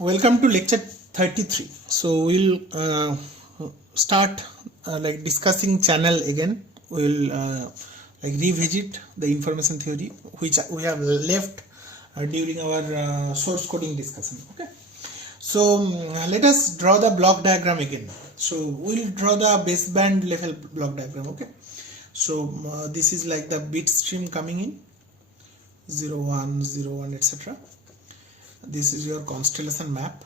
Welcome to lecture 33. So we'll start like discussing channel again. We'll like revisit the information theory which we have left during our source coding discussion. Okay. So let us draw the block diagram again. So we'll draw the baseband level block diagram. Okay. So this is like the bit stream coming in 0 1 0 1 etc. This is your constellation map.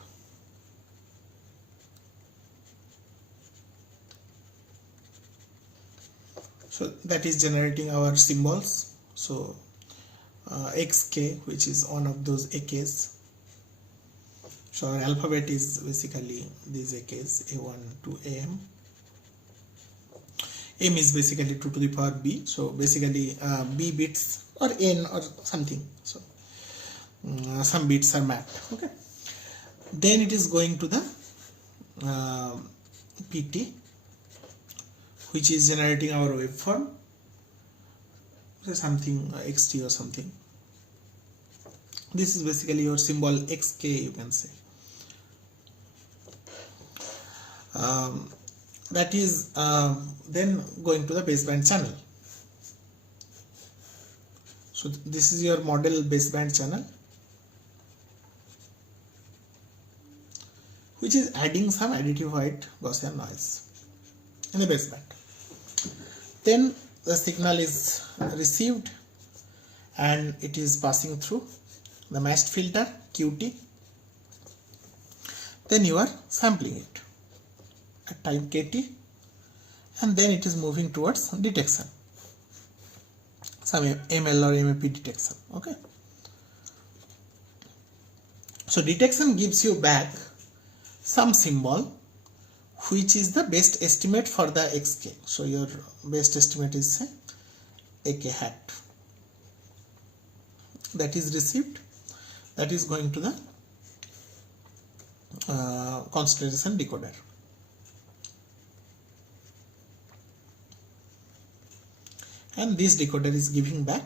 So that is generating our symbols. So xk, which is one of those AKs. So our alphabet is basically these AKs, A1 to AM. M is basically 2 to the power B. So basically B bits or N or something. So some bits are mapped. Okay. Then it is going to the PT, which is generating our waveform. So something xt or something. This is basically your symbol xk, you can say. That is then going to the baseband channel. So this is your model baseband channel, which is adding some additive white Gaussian noise in the baseband. Then the signal is received and it is passing through the matched filter QT. Then you are sampling it at time KT, and then it is moving towards detection, some ML or MAP detection. Okay. So detection gives you back some symbol which is the best estimate for the xk. So your best estimate is say AK hat. That is received. That is going to the constellation decoder. And this decoder is giving back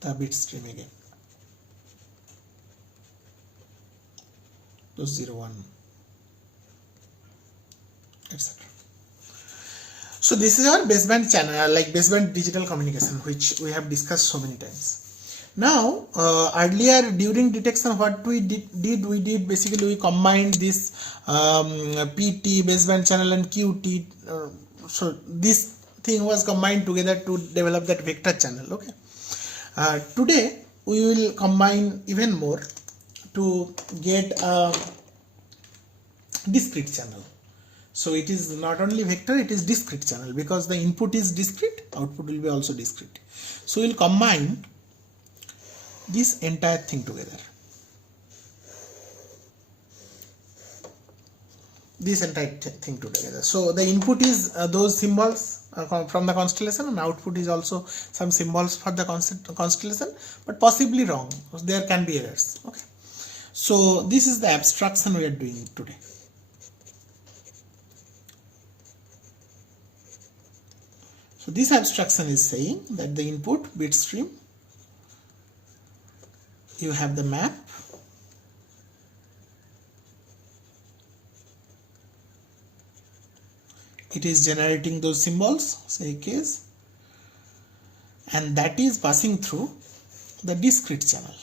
the bit stream again. Those 0 1 etc. So this is our baseband channel, like baseband digital communication, which we have discussed so many times. Now earlier during detection, what we did basically we combined this PT baseband channel and QT. So this thing was combined together to develop that vector channel. Okay. Today we will combine even more to get a discrete channel. So it is not only vector, it is discrete channel, because the input is discrete, output will be also discrete. So we will combine this entire thing together. So the input is those symbols from the constellation, and output is also some symbols for the constellation, but possibly wrong. There can be errors. Okay. So this is the abstraction we are doing today. So this abstraction is saying that the input bit stream, you have the map, it is generating those symbols, say case, and that is passing through the discrete channel.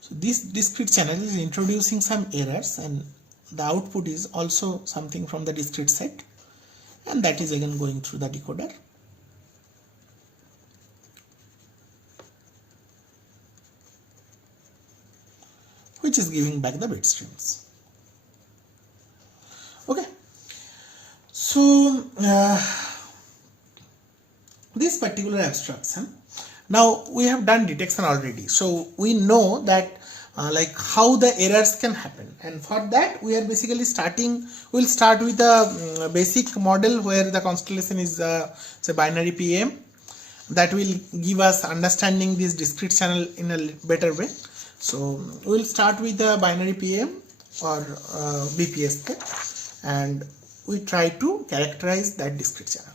So this discrete channel is introducing some errors, and the output is also something from the discrete set, and that is again going through the decoder. Which is giving back the bit streams. Okay. So this particular abstraction, now we have done detection already, so we know that like how the errors can happen, and for that we are basically we'll start with a basic model where the constellation is say binary PM. That will give us understanding this discrete channel in a better way. So we'll start with the binary PM or BPSK, and we try to characterize that discrete channel.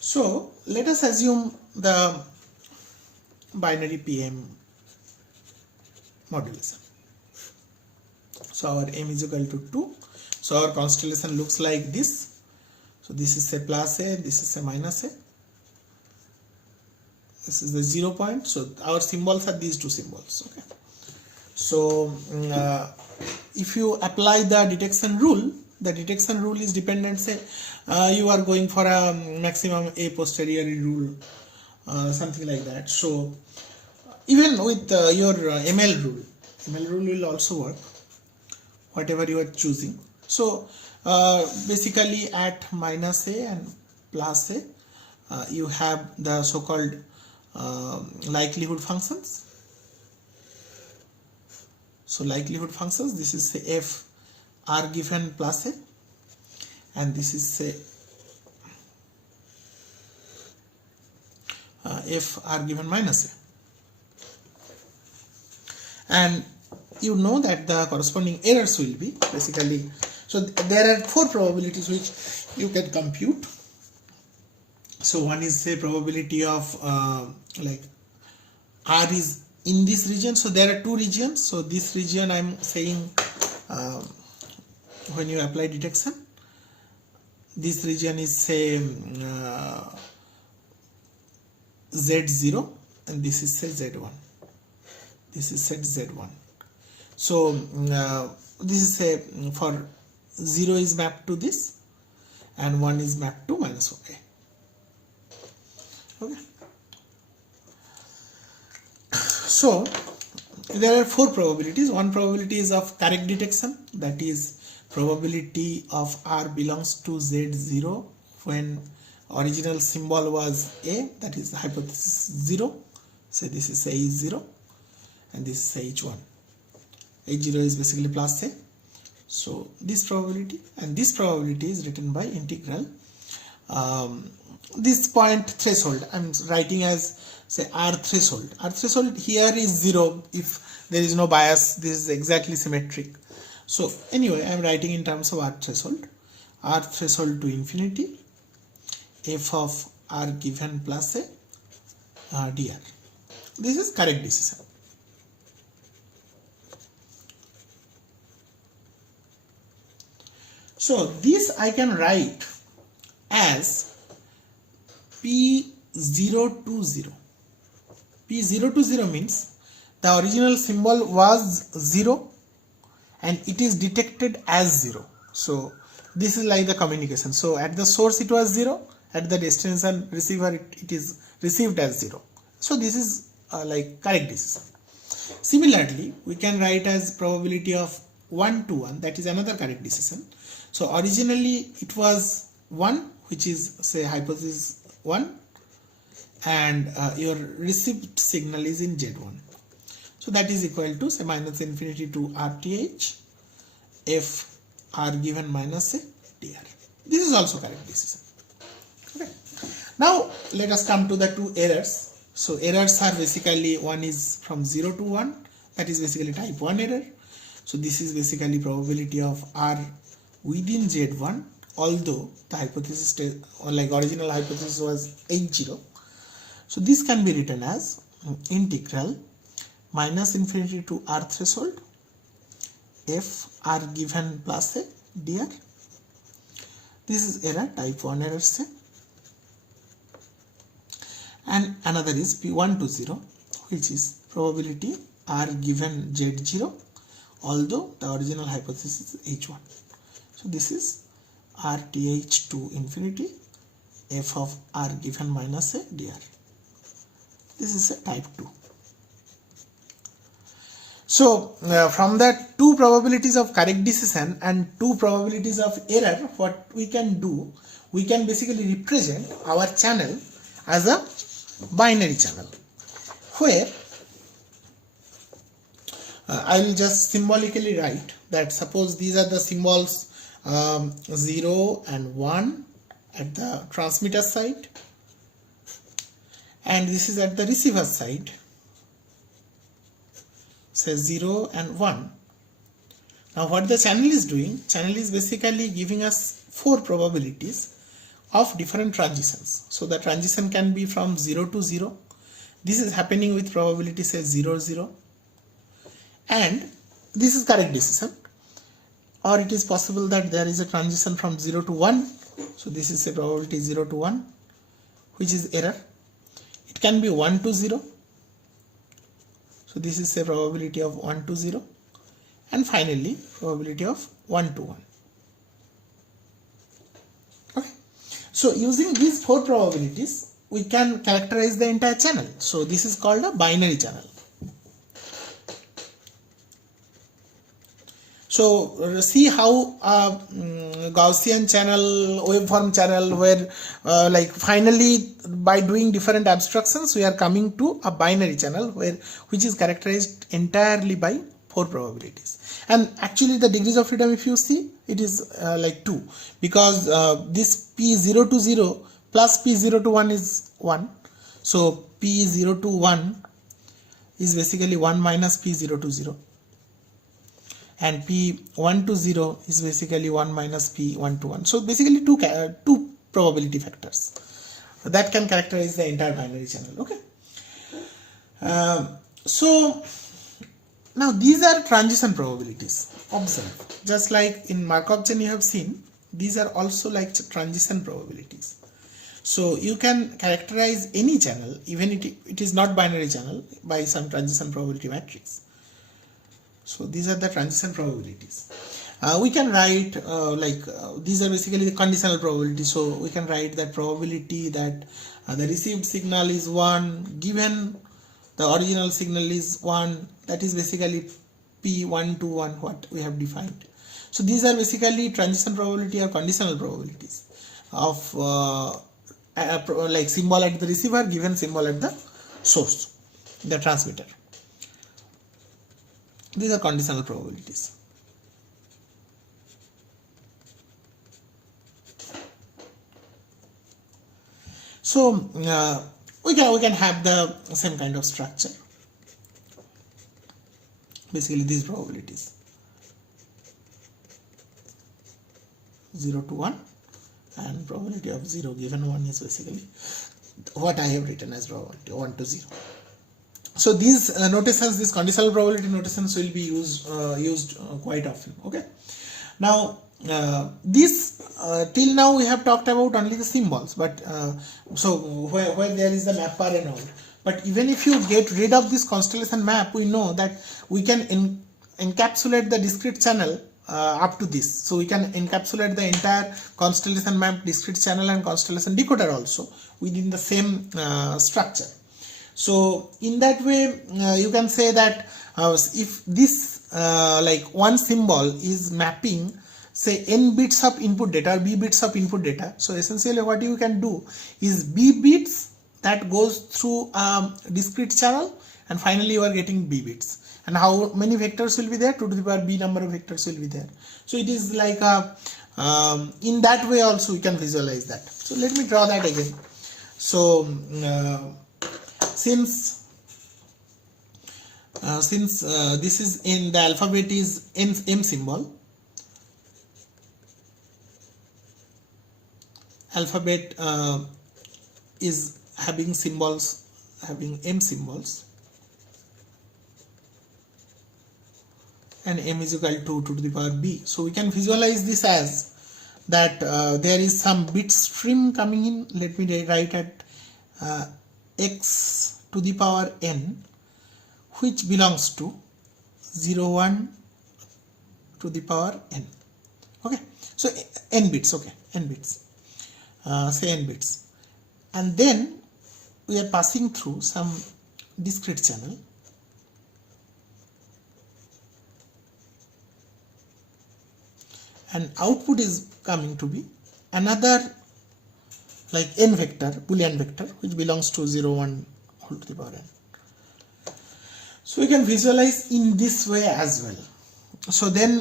So let us assume the binary PM modulation. So our m is equal to 2. So our constellation looks like this. So this is a plus A, this is a minus A. This is the 0 point. So our symbols are these two symbols. Okay. So if you apply the detection rule is dependent. Say you are going for a maximum a posteriori rule, something like that. So even with your ML rule will also work, whatever you are choosing. So basically at minus a and plus a, you have the so-called likelihood functions. So likelihood functions, this is say f r given plus a, and this is say f r given minus a, and you know that the corresponding errors will be basically, so there are 4 probabilities which you can compute. So one is say probability of like r is in this region. So there are 2 regions. So this region I'm saying when you apply detection, this region is say Z0 and this is say Z1. This is set Z1. So this is say for 0 is mapped to this and 1 is mapped to minus OK. Okay. So there are 4 probabilities. One probability is of correct detection, that is probability of R belongs to Z0 when original symbol was A, that is hypothesis 0. So this is H0 and this is H1. H0 is basically plus A. So this probability, and this probability is written by integral this point threshold. I'm writing as say R threshold. R threshold here is 0 if there is no bias. This is exactly symmetric. So anyway, I'm writing in terms of R threshold. R threshold to infinity, f of R given plus a dr. This is correct decision. So this I can write as P020. P020 means the original symbol was 0 and it is detected as 0. So this is like the communication. So at the source it was 0, at the destination receiver it is received as 0. So this is like correct decision. Similarly, we can write as probability of 1 to 1, that is another correct decision. So originally it was 1, which is say hypothesis 1, and your received signal is in Z1. So that is equal to say minus infinity to RTH f R given minus a dr. This is also correct decision. Okay. Now let us come to the 2 errors. So errors are basically, one is from 0 to 1, that is basically type 1 error. So this is basically probability of R within Z1, although the hypothesis or like original hypothesis was H0. So this can be written as integral minus infinity to R threshold f R given plus a dr. This is error, type 1 error say. And another is P120, which is probability R given Z0, although the original hypothesis is H1. So this is RTH to infinity f of R given minus a dr. This is a type 2. So from that 2 probabilities of correct decision and 2 probabilities of error, what we can do, we can basically represent our channel as a binary channel, where I will just symbolically write that suppose these are the symbols 0 and 1 at the transmitter side, and this is at the receiver side, say 0 and 1. Now what the channel is doing, channel is basically giving us 4 probabilities of different transitions. So the transition can be from 0 to 0, this is happening with probability say 0 0, and this is correct decision, or it is possible that there is a transition from 0 to 1, so this is a probability 0 to 1, which is error. It can be 1 to 0, so this is a probability of 1 to 0, and finally probability of 1 to 1. Okay, so using these 4 probabilities we can characterize the entire channel. So this is called a binary channel. So see how Gaussian channel, waveform channel, where like finally by doing different abstractions we are coming to a binary channel which is characterized entirely by 4 probabilities. And actually the degrees of freedom, if you see, it is like 2, because this P0 to 0 plus P0 to 1 is 1. So P0 to 1 is basically 1 minus P0 to 0. And P1 to 0 is basically 1 minus P1 to 1. So basically two probability factors that can characterize the entire binary channel. Okay. So now these are transition probabilities. Observe, just like in Markov chain you have seen, these are also like transition probabilities. So you can characterize any channel, even it is not binary channel, by some transition probability matrix. So these are the transition probabilities. We can write these are basically the conditional probability. So we can write that probability that the received signal is 1 given the original signal is 1, that is basically P1 to 1 what we have defined. So these are basically transition probability or conditional probabilities of like symbol at the receiver given symbol at the source, the transmitter. These are conditional probabilities. So we can have the same kind of structure. Basically these probabilities 0 to 1, and probability of 0 given 1 is basically what I have written as probability 1 to 0. So these notations, these conditional probability notations will be used quite often. Okay. Now this till now we have talked about only the symbols, but so where there is the mapper and all. But even if you get rid of this constellation map, we know that we can encapsulate the discrete channel up to this. So we can encapsulate the entire constellation map, discrete channel, and constellation decoder also within the same structure. So in that way you can say that if this like one symbol is mapping say n bits of input data or b bits of input data, so essentially what you can do is b bits that goes through a discrete channel, and finally you are getting b bits, and how many vectors will be there, 2 to the power b number of vectors will be there. So it is like a in that way also we can visualize that. So let me draw that again. So since this is in the alphabet is M symbol, alphabet is having symbols, having M symbols, and M is equal to 2 to the power b. So we can visualize this as that there is some bit stream coming in. Let me write at x to the power n, which belongs to 0 1 to the power n. Okay, so n bits. Okay, n bits, say n bits, and then we are passing through some discrete channel, and output is coming to be another like n vector, Boolean vector, which belongs to 0 1 whole to the power n. So we can visualize in this way as well. So then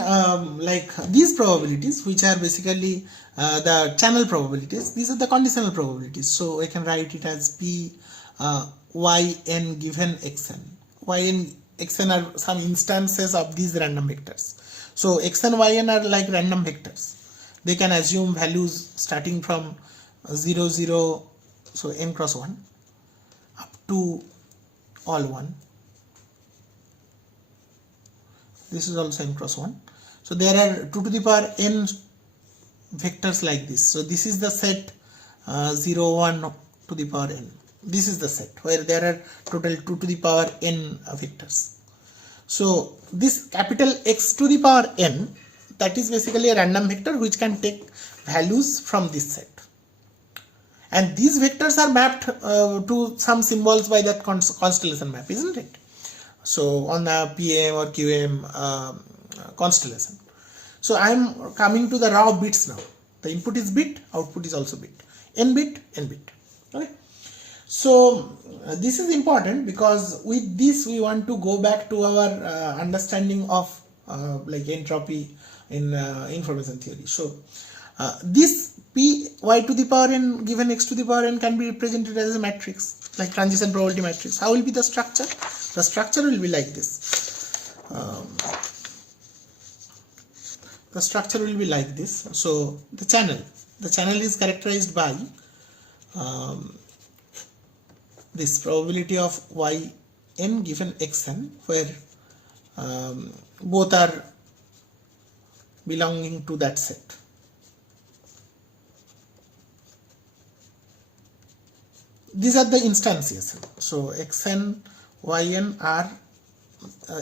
like these probabilities, which are basically the channel probabilities, these are the conditional probabilities. So I can write it as p yn given xn. Yn xn are some instances of these random vectors. So x and yn are like random vectors. They can assume values starting from 0 0, so n cross 1 up to all 1. This is also n cross 1. So there are 2 to the power n vectors like this. So this is the set 0, 1 to the power n. This is the set where there are total 2 to the power n vectors. So this capital X to the power n, that is basically a random vector which can take values from this set. And these vectors are mapped to some symbols by that constellation map, isn't it? So on the PM or QM constellation. So I am coming to the raw bits now. The input is bit, output is also bit. N bit, N bit. Okay. So this is important because with this we want to go back to our understanding of like entropy in information theory. So this P y to the power n given x to the power n can be represented as a matrix, like transition probability matrix. How will be the structure? The structure will be like this. The structure will be like this. So the channel is characterized by this probability of yn given xn, where both are belonging to that set. These are the instances. So xn, yn are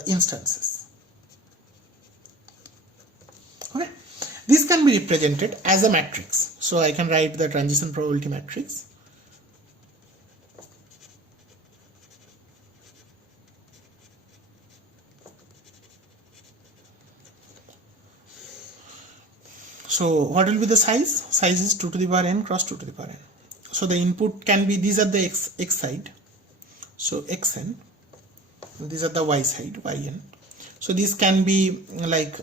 instances. Okay. This can be represented as a matrix. So I can write the transition probability matrix. So what will be the size? Size is 2 to the power n cross 2 to the power n. So the input can be, these are the x side, so xn, these are the y side, yn. So this can be like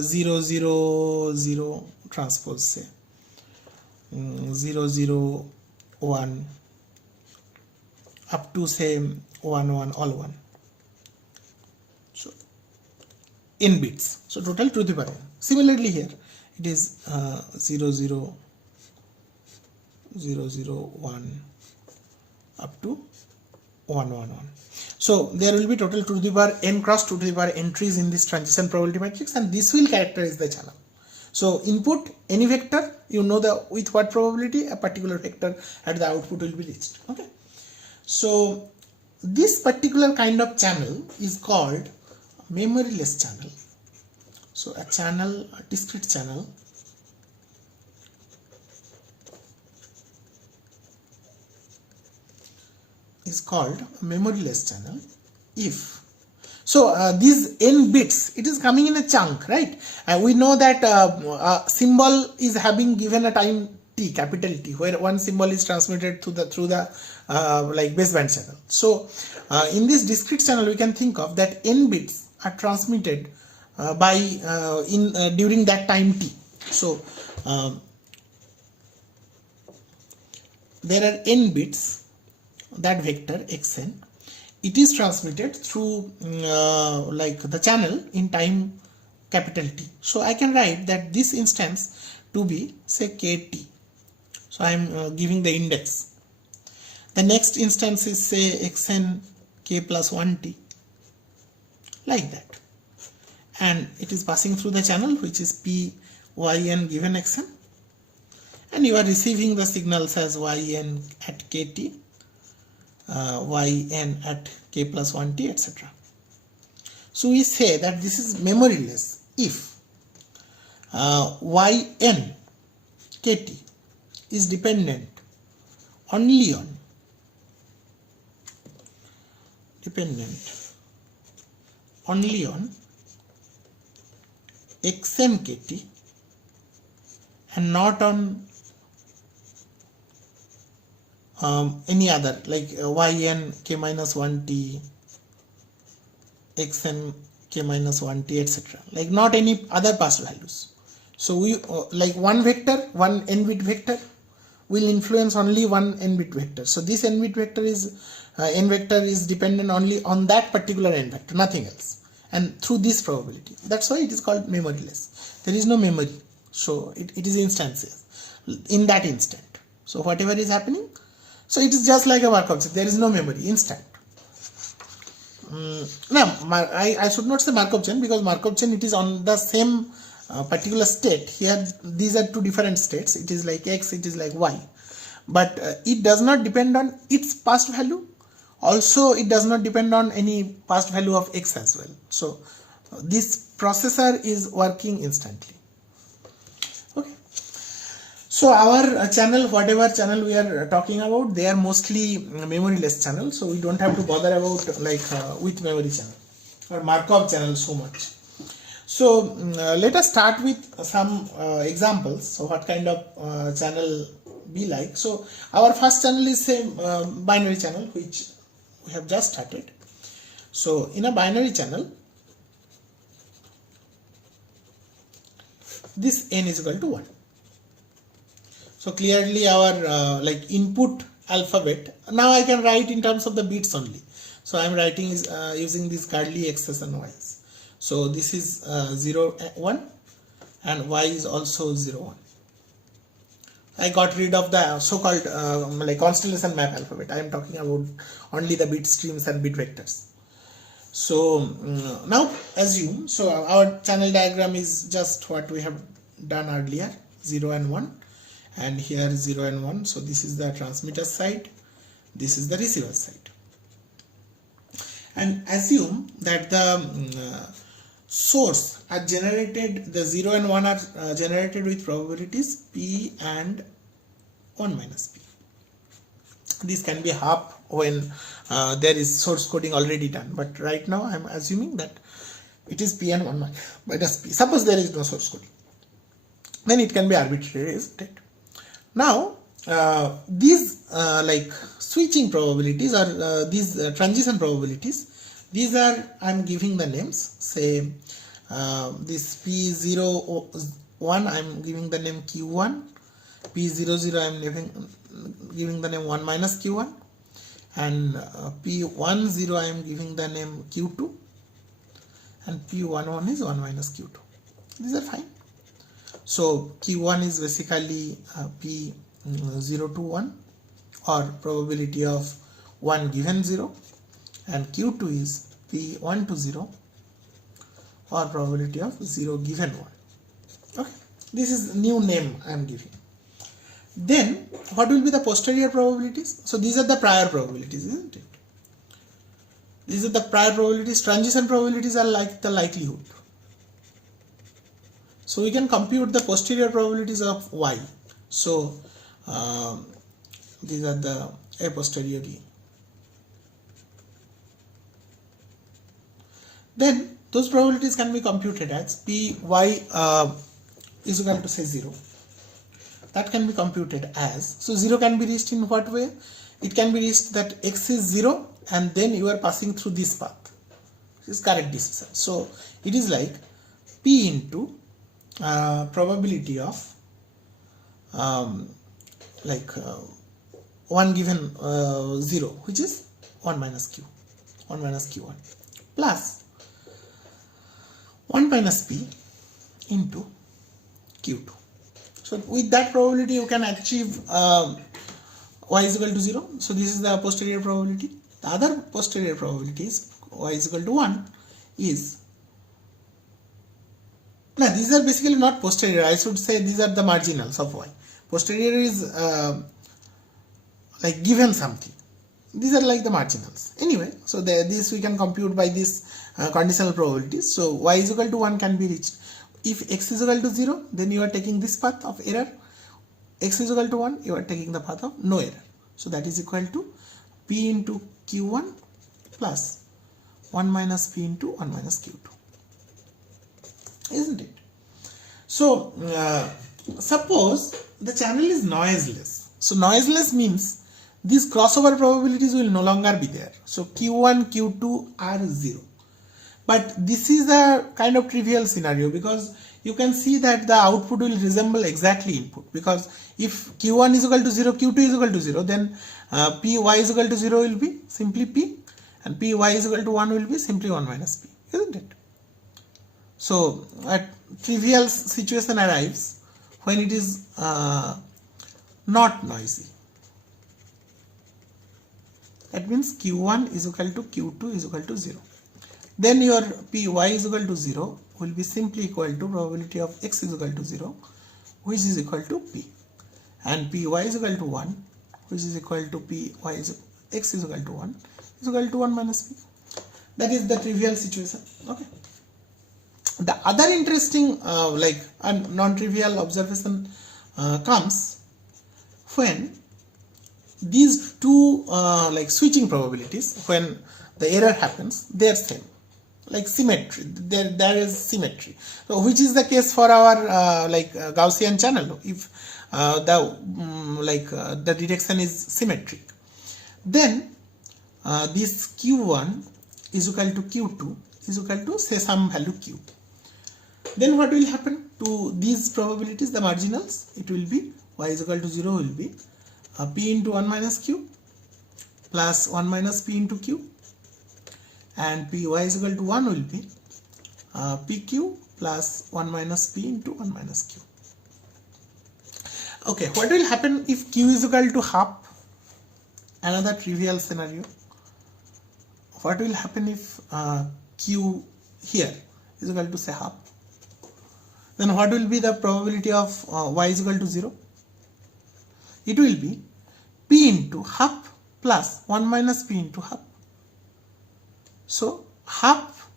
0 0 0 transpose, say 0 0 1 up to say 1 1 all 1. So in bits, so total 2 to the power n. Similarly here it is 0 0 0 0 1 up to 1 1 1. So there will be total 2 to the power n cross 2 to the power entries in this transition probability matrix, and this will characterize the channel. So input any vector, you know the with what probability a particular vector at the output will be reached. Okay. So this particular kind of channel is called memoryless channel. So a channel, a discrete channel, is called a memoryless channel if, so these n bits, it is coming in a chunk, right? We know that a symbol is having given a time t, capital T, where one symbol is transmitted through the like baseband channel. So in this discrete channel we can think of that n bits are transmitted by during that time t. So there are n bits, that vector xn, it is transmitted through like the channel in time capital T. So I can write that this instance to be say kt. So I am giving the index. The next instance is say xn k plus 1t, like that, and it is passing through the channel which is p yn given xn, and you are receiving the signals as yn at kt, yn at k plus 1t, etc. So we say that this is memoryless if yn kt is dependent only on xn kt and not on any other, like yn k minus 1t, xn k minus 1t, etc. like not any other past values. So we like one vector, one n bit vector will influence only one n bit vector. So this n bit vector is dependent only on that particular n vector, nothing else, and through this probability. That's why it is called memoryless. There is no memory, so it is instances in that instant. So whatever is happening, so it is just like a Markov set. There is no memory, instant. no, I should not say Markov chain, because Markov chain, it is on the same particular state. Here these are two different states. It is like X, it is like Y, but it does not depend on its past value. Also, it does not depend on any past value of X as well. So this processor is working instantly. Okay. So our channel, whatever channel we are talking about, they are mostly memory-less channel. So we don't have to bother about like with memory channel or Markov channel so much. So let us start with some examples. So what kind of channel be like? So our first channel is same binary channel, which we have just started. So in a binary channel, this n is equal to 1. So clearly our like input alphabet, now I can write in terms of the bits only. So I am writing is using these curly x's and y's. So this is 0 1 and y is also 0 1. I got rid of the so-called like constellation map alphabet. I am talking about only the bit streams and bit vectors. So now assume, so our channel diagram is just what we have done earlier, 0 and 1, and here 0 and 1. So this is the transmitter side, this is the receiver side, and assume that the source are generated, the 0 and 1 are generated with probabilities p and 1 minus p. This can be half when there is source coding already done, but right now I am assuming that it is p and 1 minus p. Suppose there is no source coding, then it can be arbitrary, isn't it? Now these like switching probabilities or these transition probabilities, these are, I am giving the names. Say this P01 I am giving the name Q1, P00 I am giving the name 1 minus Q1, and P10 I am giving the name Q2, and P11 is 1 minus Q2. These are fine. So Q1 is basically P0 to 1 or probability of 1 given 0, and Q2 is P1 to 0 or probability of 0 given 1. Okay, this is new name I am giving. Then what will be the posterior probabilities? So these are the prior probabilities, isn't it? These are the prior probabilities. Transition probabilities are like the likelihood. So we can compute the posterior probabilities of y. So these are the a posteriori. Then those probabilities can be computed as Py is equal to say 0. That can be computed as, so 0 can be reached in what way? It can be reached that x is 0 and then you are passing through this path. This is correct decision. So it is like P into probability of 1 given 0, which is 1 minus q, 1 minus q1, plus 1 minus p into q2. So with that probability you can achieve y is equal to 0. So this is the posterior probability. The other posterior probability is y is equal to 1 is, now these are basically not posterior, I should say these are the marginals of y. Posterior is like given something. These are like the marginals. Anyway, so this we can compute by this conditional probabilities. So y is equal to 1 can be reached. If x is equal to 0, then you are taking this path of error. X is equal to 1, you are taking the path of no error. So that is equal to p into q1 plus 1 minus p into 1 minus q2. Isn't it? So suppose the channel is noiseless. So noiseless means these crossover probabilities will no longer be there. So q1, q2 are 0. But this is a kind of trivial scenario because you can see that the output will resemble exactly input, because if q1 is equal to 0, q2 is equal to 0, then py is equal to 0 will be simply p, and py is equal to 1 will be simply 1 minus p, isn't it? So a trivial situation arrives when it is not noisy. That means q1 is equal to q2 is equal to 0. Then your py is equal to 0 will be simply equal to probability of x is equal to 0, which is equal to p, and py is equal to 1, which is equal to py is x is equal to 1 is equal to 1 minus p. That is the trivial situation. Okay. The other interesting non-trivial observation comes when these two switching probabilities, when the error happens, they are same, like symmetry. There is symmetry. So which is the case for our Gaussian channel. If the detection is symmetric, then this q1 is equal to q2 is equal to say some value q. Then what will happen to these probabilities, the marginals? It will be y is equal to 0 will be p into 1 minus q plus 1 minus p into q, and py is equal to 1 will be pq plus 1 minus p into 1 minus q. Okay, what will happen if q is equal to half? Another trivial scenario. What will happen if q here is equal to say half? Then what will be the probability of y is equal to 0? It will be p into half plus 1 minus p into half. So half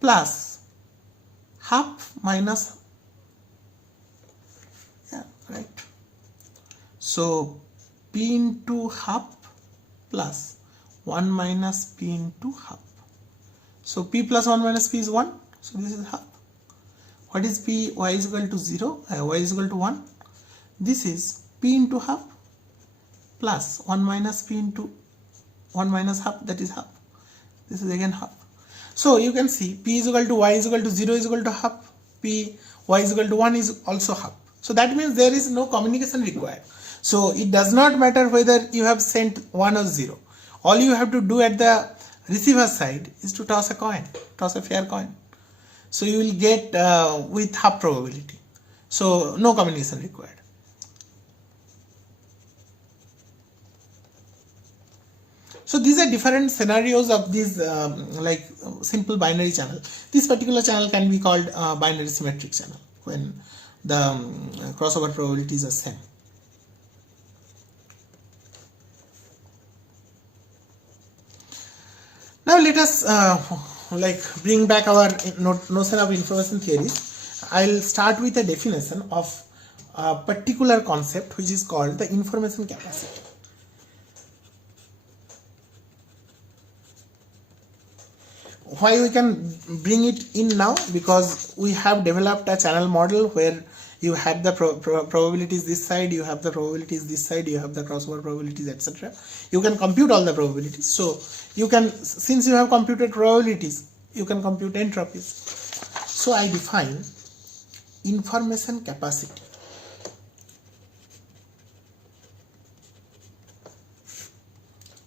plus half minus, yeah, right. So p into half plus 1 minus p into half. So p plus 1 minus p is 1. So this is half. What is p? Y is equal to 0, y is equal to 1. This is p into half plus 1 minus p into 1 minus half, that is half. This is again half. So you can see p is equal to y is equal to 0 is equal to half, p y is equal to 1 is also half. So that means there is no communication required. So it does not matter whether you have sent 1 or 0. All you have to do at the receiver side is to toss a coin, toss a fair coin. So you will get with half probability. So no communication required. So these are different scenarios of these simple binary channel. This particular channel can be called binary symmetric channel when the crossover probabilities are same. Now let us bring back our notion of information theory. I'll start with a definition of a particular concept which is called the information capacity. Why we can bring it in now? Because we have developed a channel model where you have the probabilities this side, you have the probabilities this side, you have the crossover probabilities, etc. You can compute all the probabilities. So you can, since you have computed probabilities, you can compute entropies. So I define information capacity.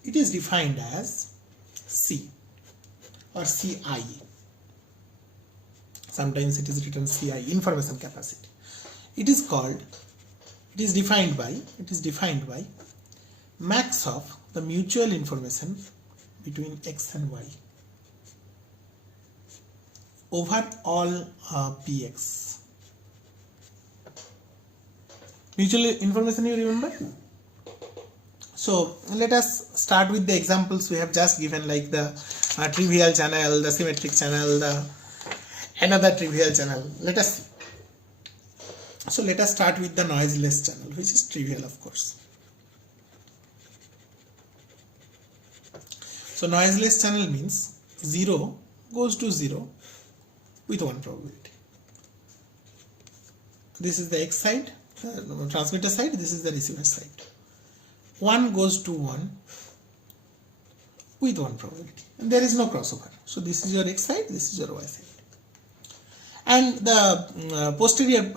It is defined as C or CI. Sometimes it is written CI, information capacity. It is defined by max of the mutual information between X and Y over all Px. Mutual information, you remember? So let us start with the examples we have just given, like the trivial channel, the symmetric channel, the another trivial channel. Let us see. So let us start with the noiseless channel, which is trivial, of course. So noiseless channel means 0 goes to 0 with 1 probability. This is the X side, the transmitter side, this is the receiver side. 1 goes to 1 with 1 probability, and there is no crossover. So this is your X side, this is your Y side. And the posterior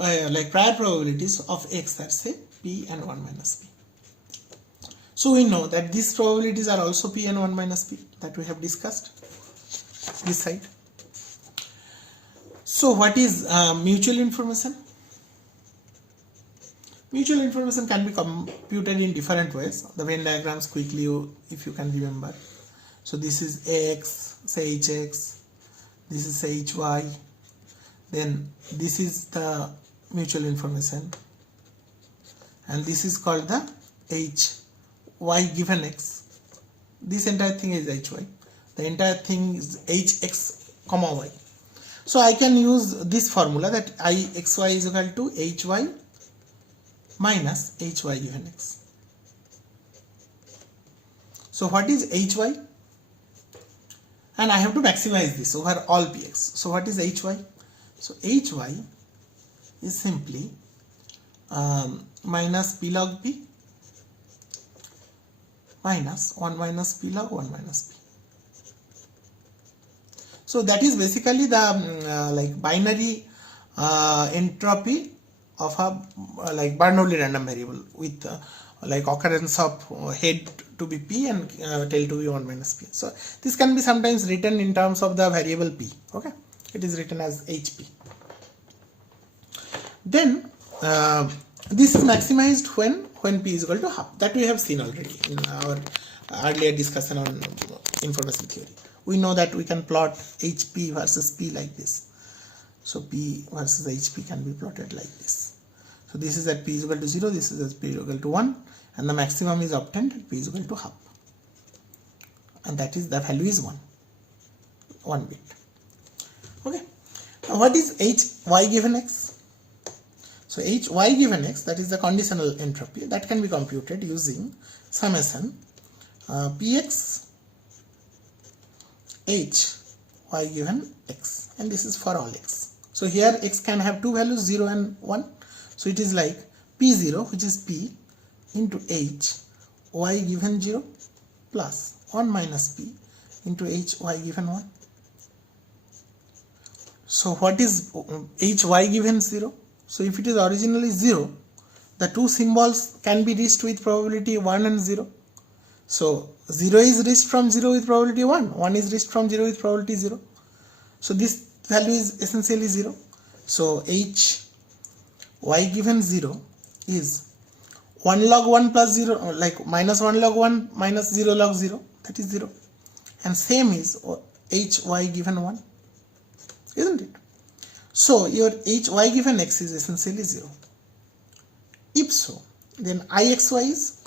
prior probabilities of X are say P and 1 minus P. So we know that these probabilities are also P and 1 minus P that we have discussed this side. So what is mutual information? Mutual information can be computed in different ways. The Venn diagrams quickly, if you can remember. So this is X, say HX, this is say HY, then this is the mutual information, and this is called the HY given X. This entire thing is HY. The entire thing is HX comma Y. So I can use this formula that IXY is equal to HY minus HY given X. So what is HY? And I have to maximize this over all Px. So what is HY? So HY is simply minus P log P minus 1 minus P log 1 minus P. So that is basically the like binary entropy of a like Bernoulli random variable with like occurrence of head to be P and tail to be 1 minus P. So this can be sometimes written in terms of the variable P. Okay, it is written as HP. Then this is maximized when P is equal to half. That we have seen already in our earlier discussion on information theory. We know that we can plot HP versus P like this. So P versus HP can be plotted like this. So this is at P is equal to 0, this is at P is equal to 1, and the maximum is obtained at P is equal to half. And that is, the value is 1 bit. Okay. Now what is HY given X? So HY given X, that is the conditional entropy, that can be computed using summation Px HY given X, and this is for all X. So here X can have two values, 0 and 1. So it is like P0, which is P into H Y given 0 plus 1 minus P into H Y given 1. So what is H Y given 0? So if it is originally 0, the two symbols can be reached with probability 1 and 0. So 0 is reached from 0 with probability 1, 1 is reached from 0 with probability 0. So this value is essentially 0. So HY given 0 is 1 log 1 plus 0, like minus 1 log 1 minus 0 log 0, that is 0. And same is HY given 1, isn't it? So your HY given X is essentially 0. If so, then IXY is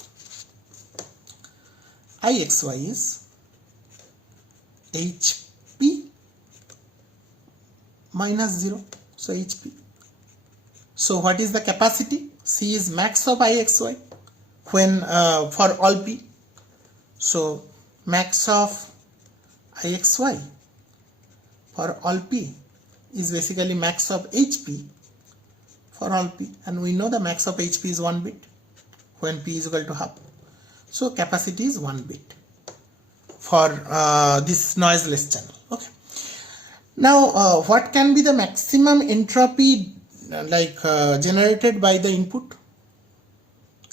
HP minus 0, so HP. So what is the capacity? C is max of IXY when for all P. So max of IXY for all P is basically max of HP for all P, and we know the max of HP is 1 bit when P is equal to half. So capacity is 1 bit for this noiseless channel. Okay. Now what can be the maximum entropy generated by the input?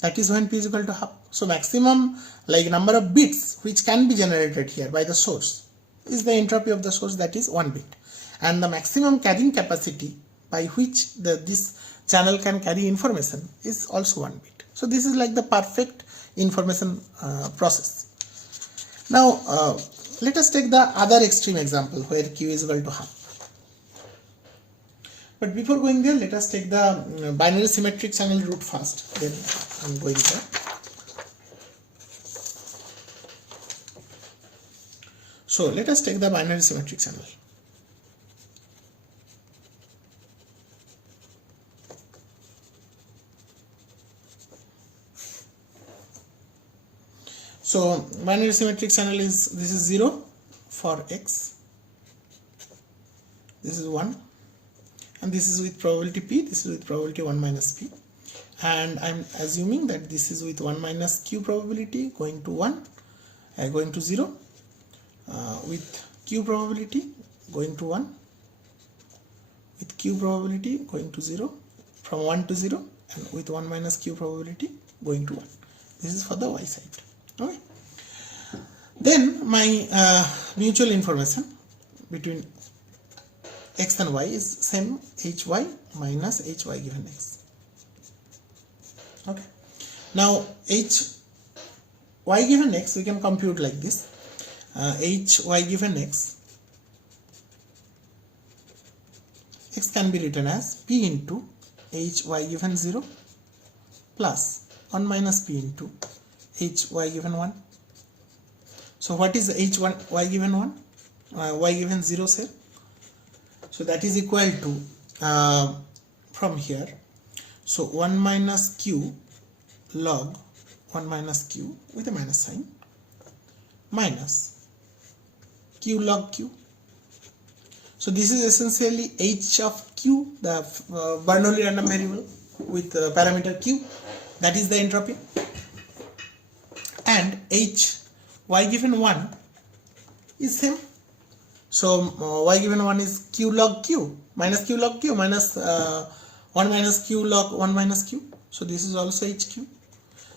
That is when P is equal to half. So maximum like number of bits which can be generated here by the source is the entropy of the source, that is 1 bit. And the maximum carrying capacity by which this channel can carry information is also 1 bit. So this is like the perfect information process. Now let us take the other extreme example where Q is equal to half. But before going there, let us take the binary symmetric channel route first, then I am going there. So let us take the binary symmetric channel. So binary symmetric channel is, this is 0 for X, this is 1, and this is with probability P, this is with probability 1 minus P, and I am assuming that this is with 1 minus Q probability going to 1, going to 0, with Q probability going to 1, with Q probability going to 0, from 1 to 0, and with 1 minus Q probability going to 1. This is for the Y side. Okay. Then my mutual information between X and Y is same, HY minus HY given X. Okay. Now h y given x we can compute like this. H y given x can be written as p into h y given 0 plus 1 minus p into h y given 1. So what is h y given 1? Y given 0 say. So that is equal to from here. So 1 minus q log 1 minus q with a minus sign minus q log q. So this is essentially h of q, the Bernoulli random variable with parameter q, that is the entropy, and h y given 1 is same. So y given 1 is q log q minus 1 minus q log 1 minus q. So this is also hq.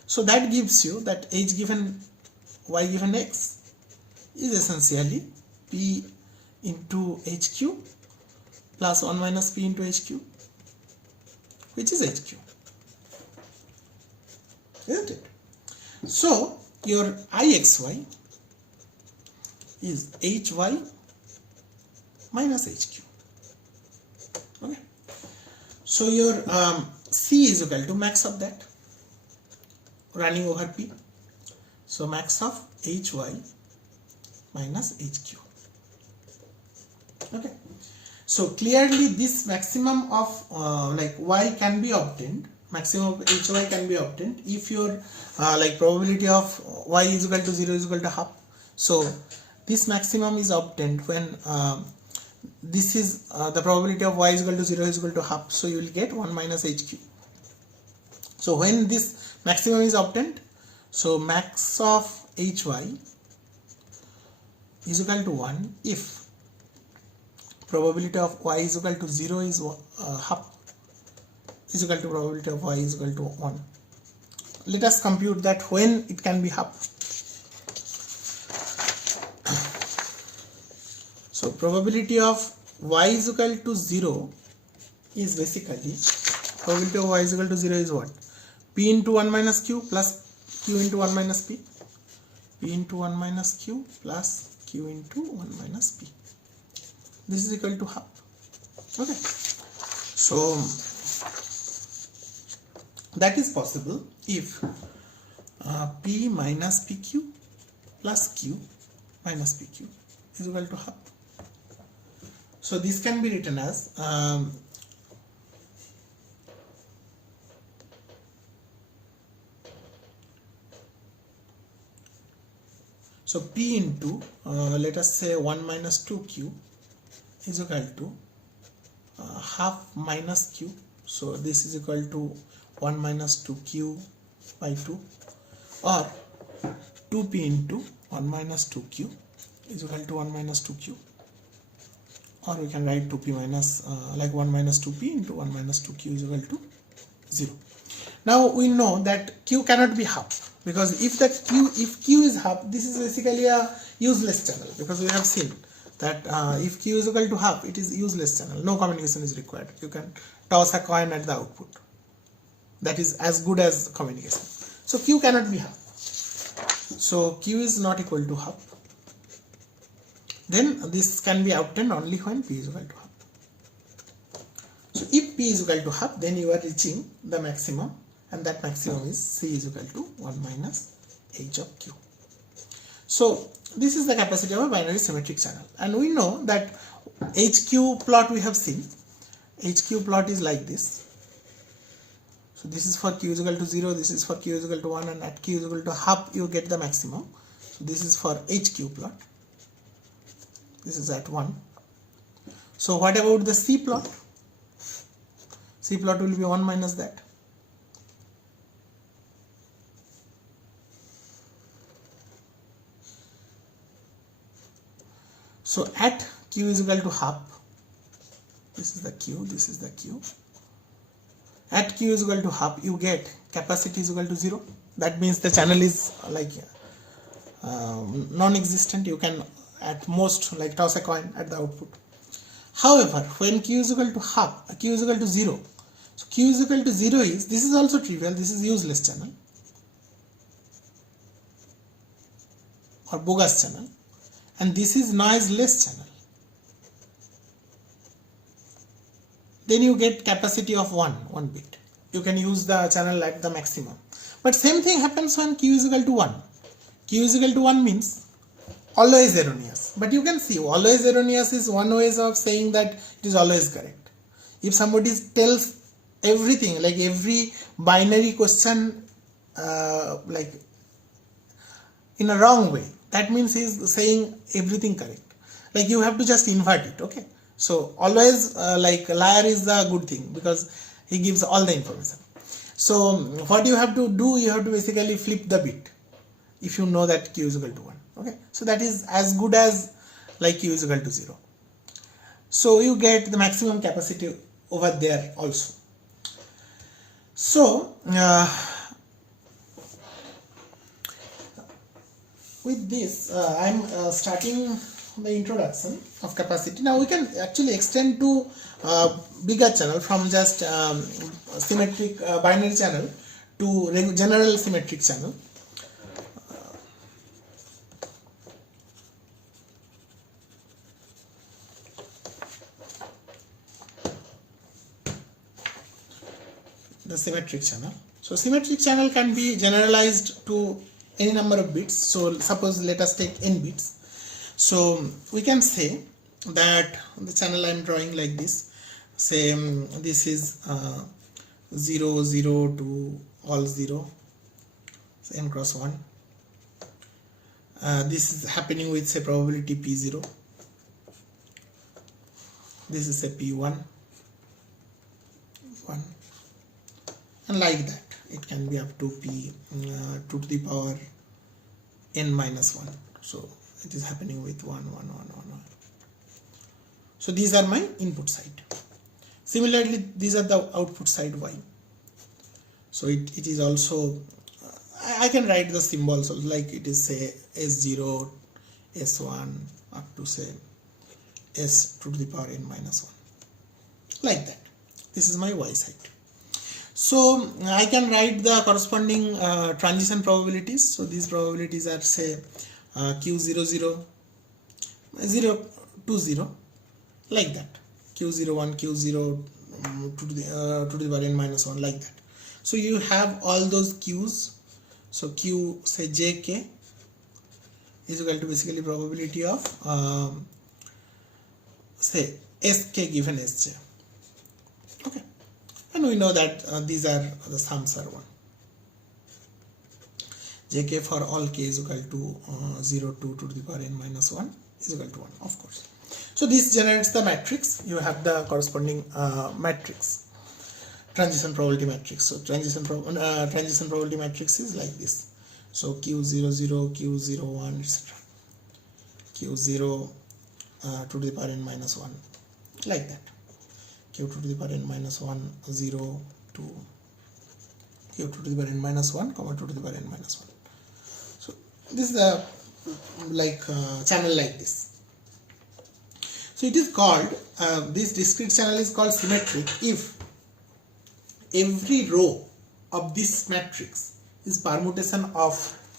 So that gives you that h given y given x is essentially p into hq plus 1 minus p into hq, which is hq, isn't it? So your ixy is hy minus hq. Okay. So your c is equal to max of that running over p. So max of hy minus hq. Okay. So clearly this maximum of like y can be obtained, maximum of hy can be obtained if your like probability of y is equal to 0 is equal to half. So this maximum is obtained when this is the probability of y is equal to 0 is equal to half. So you will get 1 minus hq. So when this maximum is obtained, so max of hy is equal to 1 if probability of y is equal to 0 is half is equal to probability of y is equal to 1. Let us compute that when it can be half. So probability of y is equal to 0 is basically, probability of y is equal to 0 is what? P into 1 minus q plus q into 1 minus p. P into 1 minus q plus q into 1 minus p. This is equal to half. Okay. So that is possible if p minus pq plus q minus pq is equal to half. So this can be written as so p into let us say 1 minus 2q is equal to half minus q. So this is equal to 1 minus 2q by 2, or 2p into 1 minus 2q is equal to 1 minus 2q, or we can write 2p minus like 1 minus 2p into 1 minus 2q is equal to 0. Now we know that q cannot be half, because if q is half, this is basically a useless channel, because we have seen that if q is equal to half, it is useless channel, no communication is required. You can toss a coin at the output, that is as good as communication. So q cannot be half, so q is not equal to half. Then this can be obtained only when p is equal to half. So if p is equal to half, then you are reaching the maximum, and that maximum is c is equal to 1 minus h of q. So this is the capacity of a binary symmetric channel, and we know that HQ plot we have seen. HQ plot is like this. So this is for q is equal to 0, this is for q is equal to 1, and at q is equal to half you get the maximum. So this is for HQ plot. This is at 1. So what about the C plot? C plot will be 1 minus that. So at q is equal to half, this is the q, this is the q. At q is equal to half, you get capacity is equal to 0. That means the channel is like non-existent. You can at most like toss a coin at the output. However, when q is equal to half, q is equal to 0, So Q is equal to 0 is, this is also trivial, this is useless channel or bogus channel, and this is noiseless channel. Then you get capacity of 1 bit. You can use the channel at the maximum. But same thing happens when Q is equal to 1. Q is equal to 1 means always erroneous. But you can see always erroneous is one way of saying that it is always correct. If somebody tells everything, like every binary question like in a wrong way, that means he is saying everything correct. Like you have to just invert it, okay? So always like liar is the good thing because he gives all the information. So what you have to do, you have to basically flip the bit if you know that Q is equal to 1. Okay, so that is as good as like Q is equal to 0. So you get the maximum capacity over there also. So with this I'm starting the introduction of capacity. Now we can actually extend to bigger channel from just symmetric binary channel to general symmetric channel. The symmetric channel. So symmetric channel can be generalized to any number of bits. So suppose let us take n bits. So we can say that the channel I am drawing like this, say this is 0 0 to all 0, so n cross 1. This is happening with say probability p0. This is a p1 1, and like that it can be up to p 2 to the power n minus 1. So it is happening with 1 1 1 1 1. So these are my input side. Similarly, these are the output side y. So it is also I can write the symbols also, like it is say s0 s1 up to say s2 to the power n minus 1, like that. This is my y side. So I can write the corresponding transition probabilities. So these probabilities are say q00 0 to 0, like that, q01 q0 to the power n minus 1, like that. So you have all those q's. So q say jk is equal to basically probability of say sk given sj. Okay, and we know that these are the sums are 1. Jk for all k is equal to 0 2 to the power n minus 1 is equal to 1, of course. So this generates the matrix. You have the corresponding matrix, transition probability matrix. So transition probability matrix is like this. So q00 q01 etc. q0 to the power n minus 1, like that. q2 to the power n minus 1 0 to q2 to the power n minus 1 comma 2 to the power n minus 1. So this is a like channel like this. So it is called this discrete channel is called symmetric if every row of this matrix is permutation of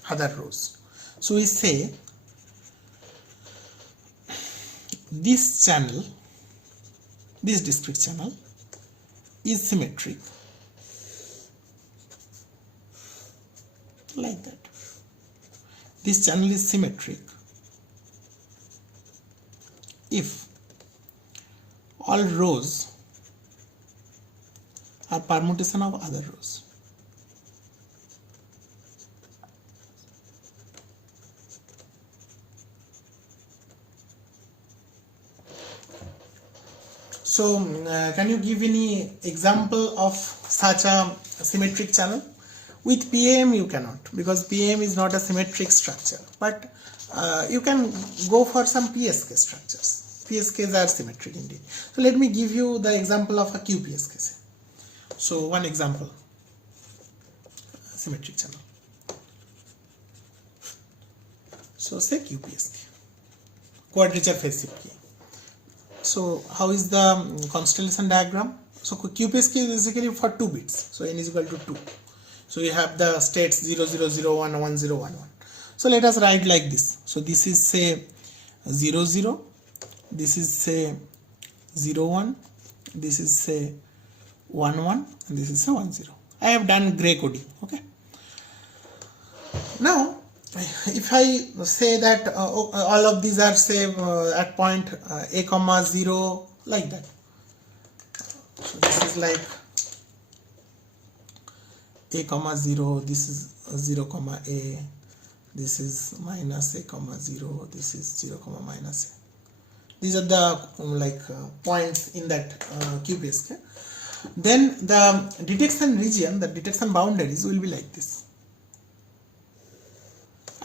other rows. So we say this channel, this discrete channel is symmetric, like that. This channel is symmetric if all rows are permutation of other rows. So can you give any example of such a symmetric channel? With PAM you cannot, because PAM is not a symmetric structure, but you can go for some PSK structures. PSKs are symmetric indeed. So let me give you the example of a QPSK. So one example, symmetric channel. So say QPSK, quadrature phase shift key. So how is the constellation diagram? So QPSK is basically for 2 bits. So n is equal to 2. So you have the states 0, 0, 0, 1, 1, 0, 1, 1. So let us write like this. So this is say 0, 0. This is say 0, 1. This is say 1, 1. And this is say 1, 0. I have done gray coding. Okay. Now, if I say that all of these are say at point a comma 0, like that. So this is like a comma 0, this is 0 comma a, this is minus a comma 0, this is 0 comma minus a. These are the points in that QPSK. Then the detection region, the detection boundaries will be like this.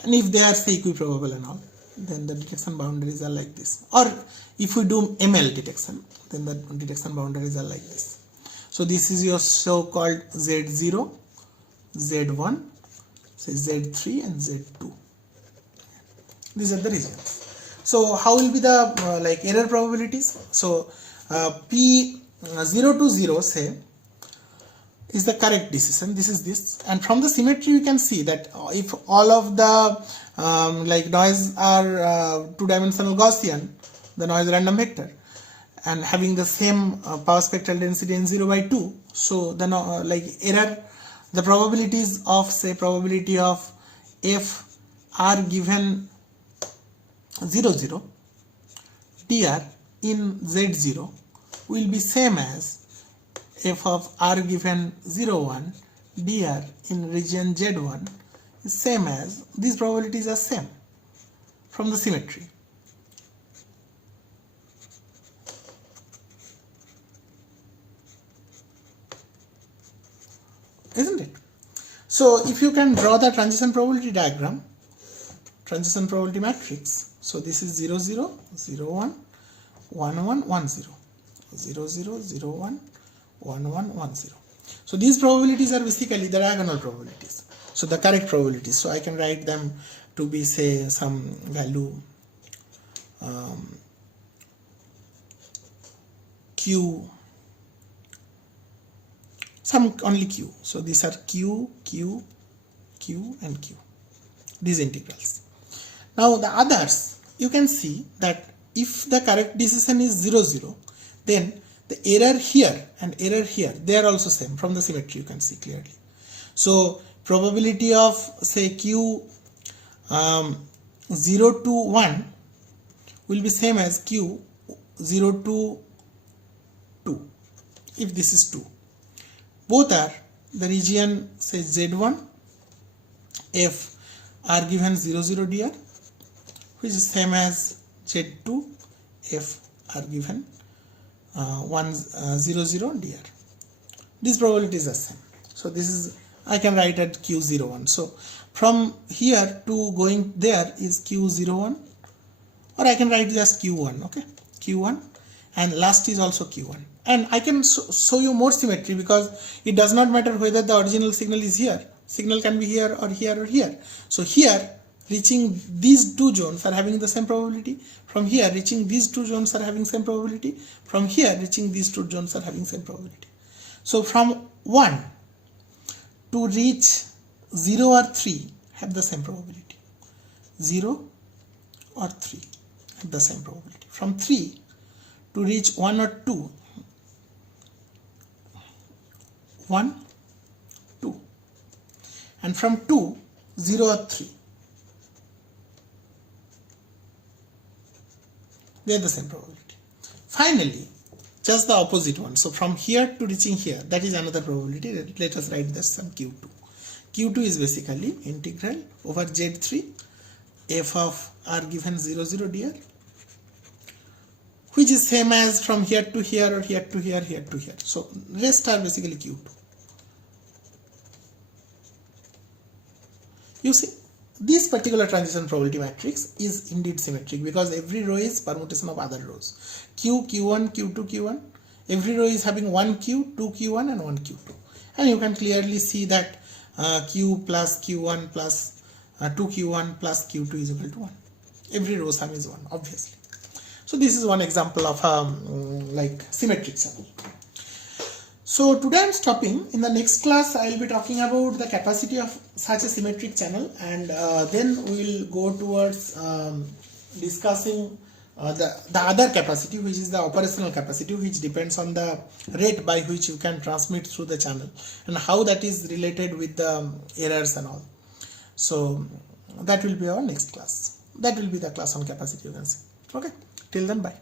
And if they are say equiprobable and all, then the detection boundaries are like this. Or if we do ML detection, then the detection boundaries are like this. So this is your so-called Z0, Z1, say Z3 and Z2. These are the regions. So how will be the error probabilities? So P0 to 0 say is the correct decision. This is this, and from the symmetry you can see that if all of the noise are two-dimensional Gaussian, the noise random vector, and having the same power spectral density n0 by 2, so the error, the probabilities of say probability of f r given 0, 0 dr in Z0 will be same as f of r given 0, 1 dr in region Z1 is same as, these probabilities are same from the symmetry. Isn't it? So if you can draw the transition probability diagram, transition probability matrix, so this is 0, 0, 0, 1, 1, 1, 1, 0, 0, 0, 0, 1, 1, 1, 1, 0. So these probabilities are basically the diagonal probabilities. So the correct probabilities. So I can write them to be say some value Q, some only Q. So these are Q, Q, Q and Q. These integrals. Now the others, you can see that if the correct decision is 0, 0, then the error here and error here, they are also same from the symmetry, you can see clearly. So probability of say Q 0 to 1 will be same as Q 0 to 2 if this is 2. Both are the region say Z1 if r given 0, 0 dr, which is same as Z2 if r given 0, 0 dr. These probabilities are same. So this is, I can write at Q01. So from here to going there is Q01, or I can write just Q1. Okay, Q1, and last is also Q1. And I can show you more symmetry because it does not matter whether the original signal is here. Signal can be here or here or here. So here reaching these two zones are having the same probability. From here reaching these two zones are having same probability. From here reaching these two zones are having same probability. So from 1 to reach 0 or 3 have the same probability. 0 or 3 have the same probability. From 3 to reach 1 or 2, 1, 2, and from 2, 0 or 3, they are the same probability. Finally, just the opposite one. So from here to reaching here, that is another probability. Let us write this some Q2. Q2 is basically integral over Z3 f of r given 0, 0 dr, which is same as from here to here or here to here, here to here. So rest are basically Q2. You see, this particular transition probability matrix is indeed symmetric because every row is permutation of other rows. Q, Q1, Q2, Q1. Every row is having 1 Q, 2 Q1 and 1 Q2. And you can clearly see that Q plus Q1 plus 2 Q1 plus Q2 is equal to 1. Every row sum is 1, obviously. So this is one example of like symmetric channel. So today I'm stopping. In the next class I will be talking about the capacity of such a symmetric channel, and then we will go towards discussing the other capacity, which is the operational capacity, which depends on the rate by which you can transmit through the channel and how that is related with the errors and all. So that will be our next class. That will be the class on capacity, you can say. Okay, till then, bye.